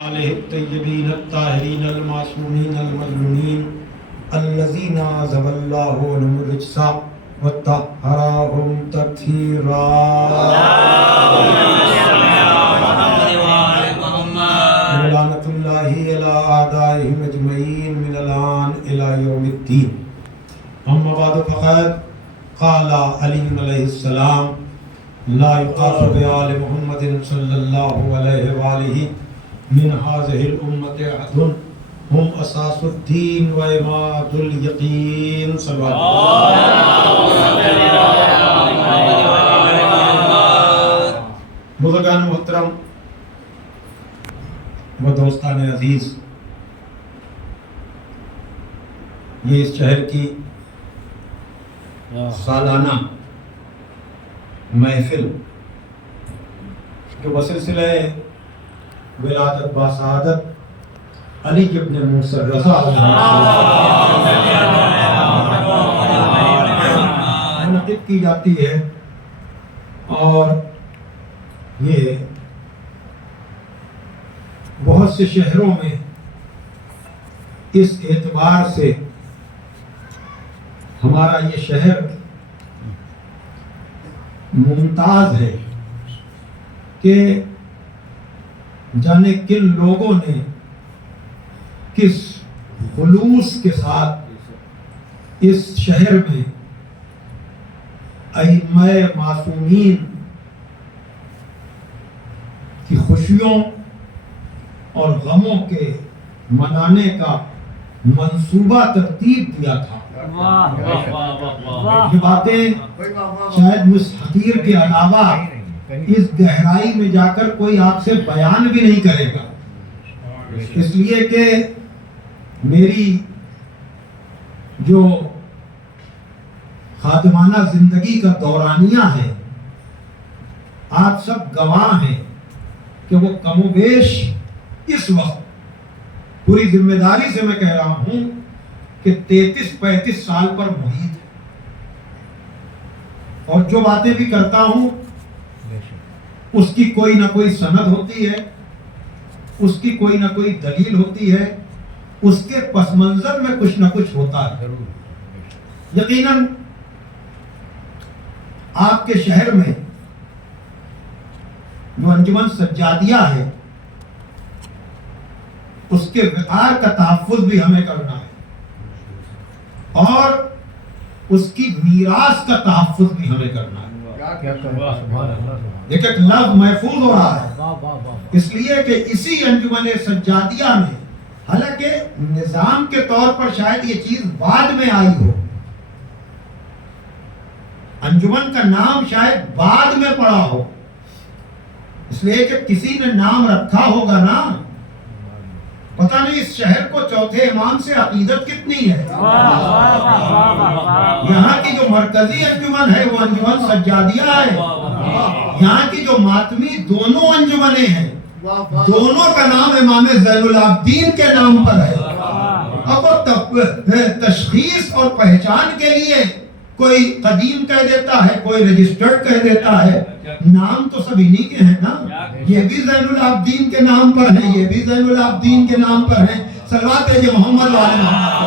علیہ الطیبین الطاہرین المعصومین المظلومین الذین عذب اللہ عنہم الرجس وطہرہم تطہیرا لعنۃ اللہ علی اعدائہم اجمعین من الآن الی یوم الدین. اما بعد فقد قال علی علیہ السلام لا یقاس بآل محمد صلی اللہ علیہ وآلہ من هذه الأمة أحد هم أساس الدين وعماد اليقين. صلى بزرگان محترم و دوستان عزیز، یہ اس شہر کی سالانہ محفل جو بسلسلہ ولادت باسعادت علی ابن موسی رضا منعقد کی جاتی ہے، اور یہ بہت سے شہروں میں اس اعتبار سے ہمارا یہ شہر ممتاز ہے کہ جانے کن لوگوں نے کس خلوص کے ساتھ اس شہر میں ائمہ معصومین کی خوشیوں اور غموں کے منانے کا منصوبہ ترتیب دیا تھا. یہ باتیں شاید مجھ حقیر کے علاوہ اس گہرائی میں جا کر کوئی آپ سے بیان بھی نہیں کرے گا، اس لیے کہ میری جو خادمانہ زندگی کا دورانیہ ہے، آپ سب گواہ ہیں کہ وہ کم و بیش اس وقت پوری ذمہ داری سے میں کہہ رہا ہوں کہ 33-35 سال پر محیط ہے، اور جو باتیں بھی کرتا ہوں اس کی کوئی نہ کوئی سند ہوتی ہے، اس کی کوئی نہ کوئی دلیل ہوتی ہے، اس کے پس منظر میں کچھ نہ کچھ ہوتا ہے. یقیناً آپ کے شہر میں جو انجمن سجادیہ ہے اس کے وقار کا تحفظ بھی ہمیں کرنا ہے، اور اس کی میراث کا تحفظ بھی ہمیں کرنا ہے. ایک لفظ محفوظ ہو رہا ہے، اس لیے کہ اسی انجمن سجادیہ میں، حالانکہ نظام کے طور پر شاید یہ چیز بعد میں آئی ہو، انجمن کا نام شاید بعد میں پڑا ہو، اس لیے کہ کسی نے نام رکھا ہوگا نا. پتہ نہیں اس شہر کو چوتھے امام سے عقیدت کتنی ہے. یہاں کی جو مرکزی انجمن ہے وہ انجمن سجادیہ ہے، یہاں کی جو ماتمی دونوں انجمنیں ہیں دونوں کا نام امام زین العابدین کے نام پر ہے. اب وہ تشخیص اور پہچان کے لیے کوئی قدیم کہہ دیتا ہے، کوئی رجسٹرڈ کہہ دیتا ہے، نام تو سب انہی کے ہیں نا. یہ بھی زین العابدین کے نام پر ہیں، یہ بھی زین العابدین کے نام پر ہیں. صلوات ہے محمد والے محمد.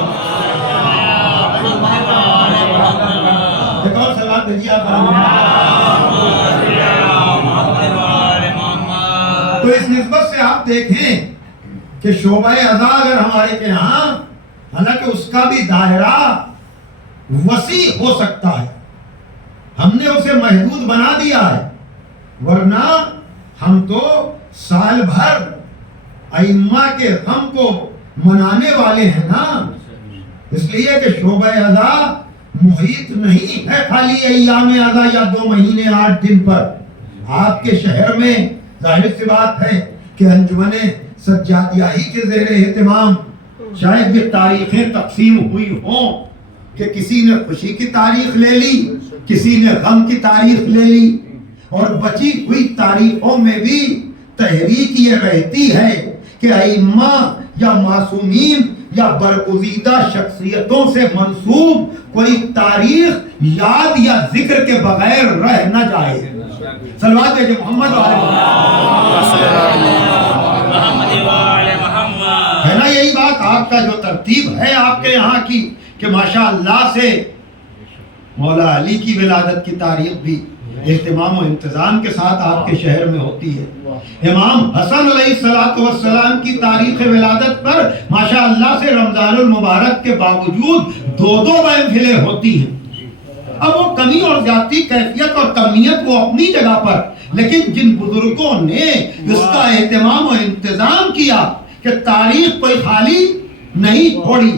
ایک اور صلوات ہے جی آپ. تو اس نسبت سے آپ دیکھیں کہ شعبہ ازا اگر ہمارے کے ہاں، حالانکہ اس کا بھی دائرہ وسیع ہو سکتا ہے، ہم نے اسے محدود بنا دیا ہے، ورنہ ہم تو سال بھر ائمہ کے غم کو منانے والے ہیں نا. اس لیے کہ شعبہ ازا محیط نہیں ہے خالی ایام ازا یا 2 مہینے 8 دن پر. آپ کے شہر میں ظاہر سی بات ہے کہ انجمن سجادیہ ہی کے زیر اہتمام شاید یہ تاریخیں تقسیم ہوئی ہوں کہ کسی نے خوشی کی تاریخ لے لی، کسی نے غم کی تاریخ لے لی، اور بچی ہوئی تاریخوں میں بھی تحریک یہ رہتی ہے کہ ائمہ یا معصومین یا برگزیدہ شخصیتوں سے منسوب کوئی تاریخ یاد یا ذکر کے بغیر رہ نہ جائے. صلوات ہے محمد کا جو ترتیب ہے آپ کے یہاں کی کہ ماشاء اللہ سے مولا علی کی ولادت کی تاریخ بھی اہتمام و انتظام کے ساتھ آپ کے شہر میں ہوتی ہے. امام حسن علیہ السلام کی تاریخ ولادت پر ماشاء اللہ سے رمضان المبارک کے باوجود 2 محفلیں ہوتی ہیں. اب وہ کمی اور زیادتی، کیفیت اور کمیت وہ اپنی جگہ پر، لیکن جن بزرگوں نے اس کا اہتمام و انتظام کیا کہ تاریخ کوئی خالی نہیں چھوڑی.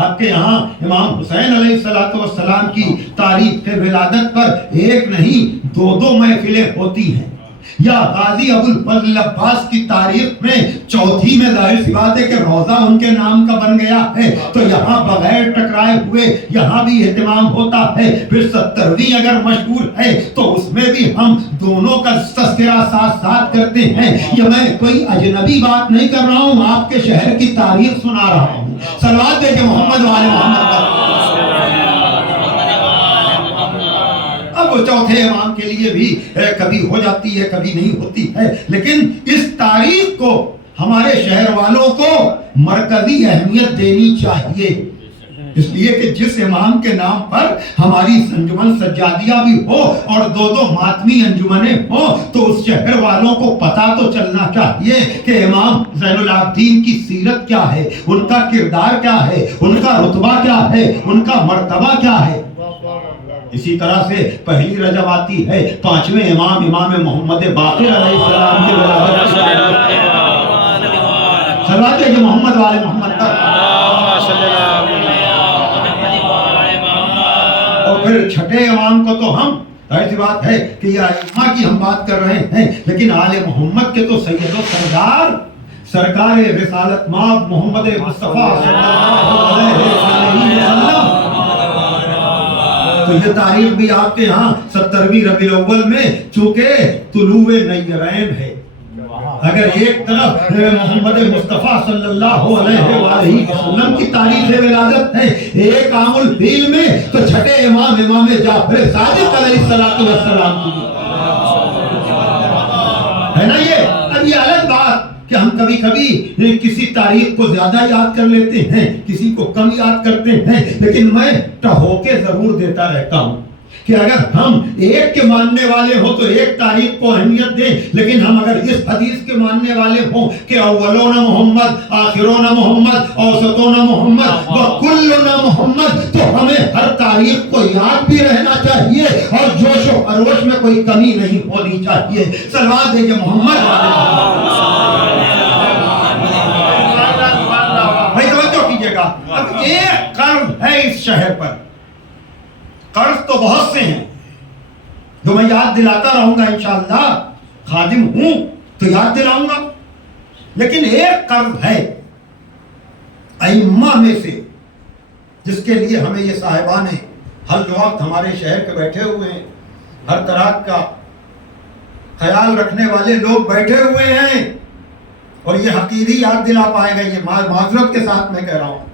آپ کے یہاں امام حسین علیہ السلام کی تاریخ ولادت پر 1 نہیں 2 محفلیں ہوتی ہیں. یا غازی ابو الفضل عباس کی تاریخ میں 4تھی میں ظاہر سی بات ہے کہ روزہ ان کے نام کا بن گیا ہے، تو یہاں بغیر ٹکرائے ہوئے یہاں بھی اہتمام ہوتا ہے. پھر 70ویں اگر مشہور ہے تو اس میں بھی ہم دونوں کا تذکرہ ساتھ ساتھ کرتے ہیں. یہ میں کوئی اجنبی بات نہیں کر رہا ہوں، آپ کے شہر کی تاریخ سنا رہا ہوں. صلوات دے کہ محمد والے محمد پر. اب وہ 4تھے امام کے لیے بھی کبھی ہو جاتی ہے کبھی نہیں ہوتی ہے، لیکن اس تاریخ کو ہمارے شہر والوں کو مرکزی اہمیت دینی چاہیے. اس لیے کہ جس امام کے نام پر ہماری انجمن سجادیہ بھی ہو اور 2 ماتمی انجمنیں ہوں تو اس شہر والوں کو پتا تو چلنا چاہیے کہ امام زین العابدین کی سیرت کیا ہے، ان کا کردار کیا ہے، ان کا رتبہ کیا ہے، ان کا مرتبہ کیا ہے. اسی طرح سے پہلی رجب آتی ہے، 5ویں امام محمد باقر علیہ السلام کے ولادت. صلوات ہے کہ محمد والے محمد پر. اور پھر چھٹے امام کو تو ہم ظاہر سی بات ہے کہ یہ ائمہ کی ہم بات کر رہے ہیں، لیکن آل محمد کے تو سید و سردار سرکار رسالت مآب محمد مصطفیٰ صلی اللہ علیہ وسلم. تو یہ تاریخ بھی آپ کے ہاں 70ویں ربیع الاول میں چونکہ طلوع نیرین ہے. اگر ایک طرف محمد مصطفیٰ صلی اللہ علیہ وآلہ وسلم کی تاریخ ولادت ہے ایک عام الفیل میں، تو چھٹے امام جعفر صادق علیہ السلام کی ہے نا. یہ الگ بات کہ ہم کبھی کبھی کسی تاریخ کو زیادہ یاد کر لیتے ہیں، کسی کو کم یاد کرتے ہیں، لیکن میں ٹہوکے ضرور دیتا رہتا ہوں کہ اگر ہم ایک کے ماننے والے ہوں تو ایک تاریخ کو اہمیت دیں، لیکن ہم اگر اس حدیث کے ماننے والے ہوں کہ اولون محمد، آخرون محمد، اوسطون محمد وکلون محمد، تو ہمیں ہر تاریخ کو یاد بھی رہنا چاہیے اور جوش و خروش میں کوئی کمی نہیں ہونی چاہیے. صلوات دے کہ محمد بھائی توجہ کیجئے گا. اب ایک قرض ہے اس شہر پر، قرض تو بہت سے ہیں جو میں یاد دلاتا رہوں گا انشاءاللہ، خادم ہوں تو یاد دلاؤں گا، لیکن ایک قرض ہے ائمہ میں سے جس کے لیے ہمیں یہ صاحبان ہر وقت ہمارے شہر کے بیٹھے ہوئے ہیں، ہر طرح کا خیال رکھنے والے لوگ بیٹھے ہوئے ہیں، اور یہ حقیقی یاد دلا پائے گا، یہ معذرت کے ساتھ میں کہہ رہا ہوں.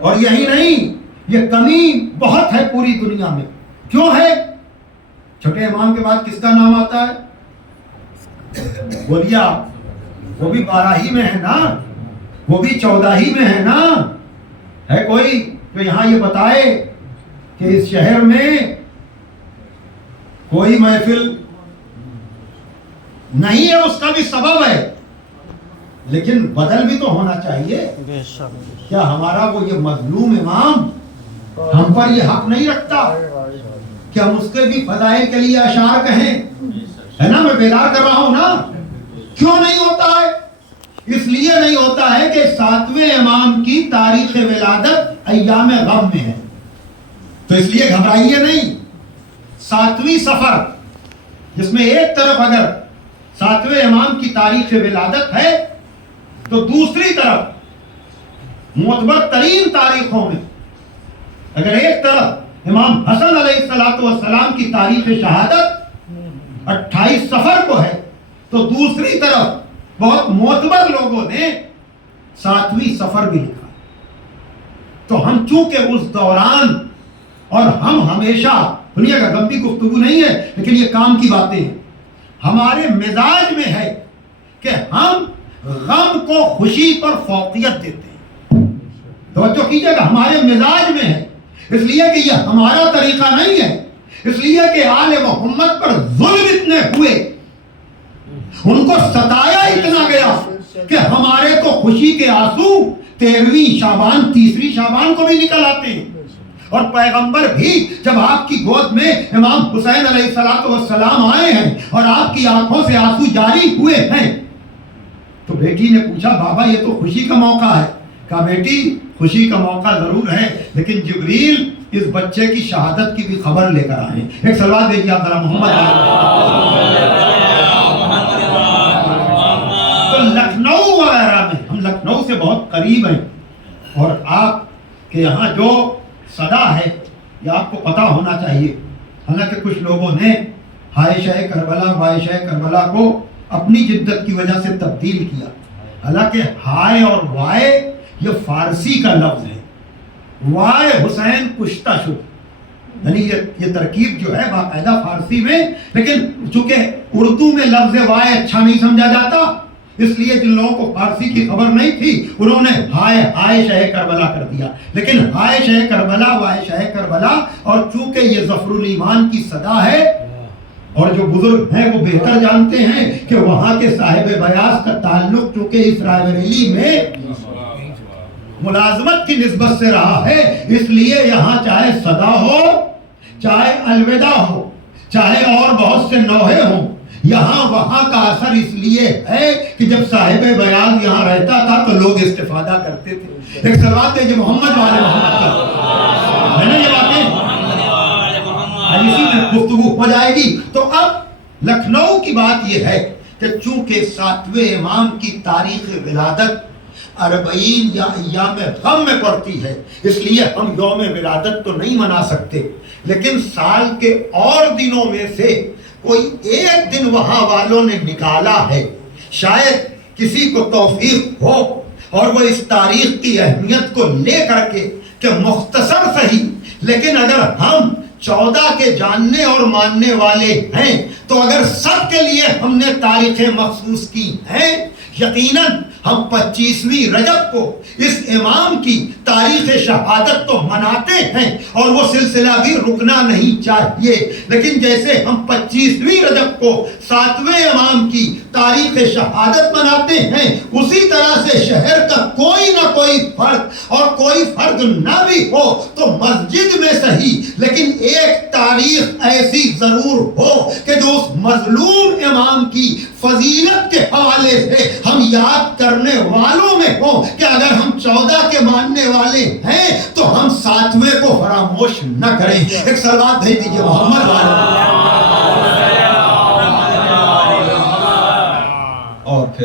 اور یہی نہیں، یہ کمی بہت ہے پوری دنیا میں. کیوں ہے؟ چھوٹے امام کے بعد کس کا نام آتا ہے؟ بولیا. وہ بھی 12 ہی میں ہے نا، وہ بھی 14 ہی میں ہے نا. ہے کوئی تو یہاں یہ بتائے کہ اس شہر میں کوئی محفل نہیں ہے؟ اس کا بھی سبب ہے، لیکن بدل بھی تو ہونا چاہیے. کیا ہمارا وہ یہ مظلوم امام ہم پر یہ حق نہیں رکھتا کہ ہم اس کے بھی فضائل کے لیے اشعار کہیں؟ ہے نا، میں بیدار کر رہا ہوں نا. کیوں نہیں ہوتا ہے؟ اس لیے نہیں ہوتا ہے کہ 7ویں امام کی تاریخ ولادت ایام غم میں ہے، تو اس لیے گھبرائیے نہیں. 7ویں صفر جس میں ایک طرف اگر 7ویں امام کی تاریخ ولادت ہے تو دوسری طرف معتبر ترین تاریخوں میں اگر ایک طرف امام حسن علیہ السلام کی تاریخ شہادت 28 صفر کو ہے تو دوسری طرف بہت معتبر لوگوں نے 7ویں صفر بھی لکھا. تو ہم چونکہ اس دوران، اور ہم ہمیشہ دنیا کا لمبی گفتگو نہیں ہے لیکن یہ کام کی باتیں ہیں، ہمارے مزاج میں ہے کہ ہم غم کو خوشی پر فوقیت دیتے ہیں. توجہ کیجئے گا، ہمارے مزاج میں ہے، اس لیے کہ یہ ہمارا طریقہ نہیں ہے، اس لیے کہ آل محمد پر ظلم اتنے ہوئے، ان کو ستایا اتنا گیا کہ ہمارے تو خوشی کے آنسو 13ویں شعبان 30ویں شعبان کو بھی نکل آتے ہیں، اور پیغمبر بھی جب آپ کی گود میں امام حسین علیہ السلام آئے ہیں اور آپ کی آنکھوں سے آنسو جاری ہوئے ہیں، تو بیٹی نے پوچھا بابا یہ تو خوشی کا موقع ہے، کہا بیٹی خوشی کا موقع ضرور ہے لیکن جبریل اس بچے کی شہادت کی بھی خبر لے کر آئے۔ ایک صلوات دیجیے آپ ذرا محمد۔ تو لکھنؤ وغیرہ میں، ہم لکھنؤ سے بہت قریب ہیں، اور آپ کے یہاں جو صدا ہے یہ آپ کو پتہ ہونا چاہیے، حالانکہ کچھ لوگوں نے عائشہ کربلا وائشہ کربلا کو اپنی جدت کی وجہ سے تبدیل کیا، حالانکہ ہائے اور وائے یہ فارسی کا لفظ ہے، وائے حسین کشتہ شد، یعنی یہ ترکیب جو ہے باقاعدہ فارسی میں، لیکن چونکہ اردو میں لفظ وائے اچھا نہیں سمجھا جاتا، اس لیے جن لوگوں کو فارسی کی خبر نہیں تھی انہوں نے ہائے شہ کربلا کر دیا، لیکن ہائے شہ کربلا وائے شہ کربلا، اور چونکہ یہ ظفر الایمان کی صدا ہے، اور جو بزرگ ہیں وہ بہتر جانتے ہیں کہ وہاں کے صاحب بیاض کا تعلق چونکہ اس رائے بریلی میں ملازمت کی نسبت سے رہا ہے، اس لیے یہاں چاہے صدا ہو، چاہے الوداع ہو، چاہے اور بہت سے نوحے ہوں، یہاں وہاں کا اثر اس لیے ہے کہ جب صاحب بیاض یہاں رہتا تھا تو لوگ استفادہ کرتے تھے۔ ایک صلوات ہے جو محمد والے محمد کا ہے نا یہ باتیں، اسی میں گفتگو ہو جائے گی۔ تو اب لکھنؤ کی بات یہ ہے کہ چونکہ 7ویں امام کی تاریخ ولادت 40 یا ایام غم میں پڑتی ہے، اس لیے ہم یوم ولادت تو نہیں منا سکتے، لیکن سال کے اور دنوں میں سے کوئی ایک دن وہاں والوں نے نکالا ہے، شاید کسی کو توفیق ہو اور وہ اس تاریخ کی اہمیت کو لے کر کے کہ مختصر صحیح، لیکن اگر ہم 14 کے جاننے اور ماننے والے ہیں تو اگر سب کے لیے ہم نے تاریخیں مخصوص کی ہیں، یقیناً ہم 25ویں رجب کو اس امام کی تاریخ شہادت تو مناتے ہیں اور وہ سلسلہ بھی رکنا نہیں چاہیے، لیکن جیسے ہم 25ویں رجب کو 7ویں امام کی تاریخ شہادت مناتے ہیں، اسی طرح سے شہر کا کوئی نہ کوئی فرد، اور کوئی فرد نہ بھی ہو تو مسجد میں صحیح لیکن ایک تاریخ ایسی ضرور ہو کہ جو اس مظلوم امام کی فضیلت کے حوالے سے ہم یاد کرنے والوں میں ہو کہ اگر ہم 14 کے ماننے والے ہیں تو ہم 7ویں کو فراموش نہ کریں۔ ایک صلوات بھیج دیجیے محمد والے۔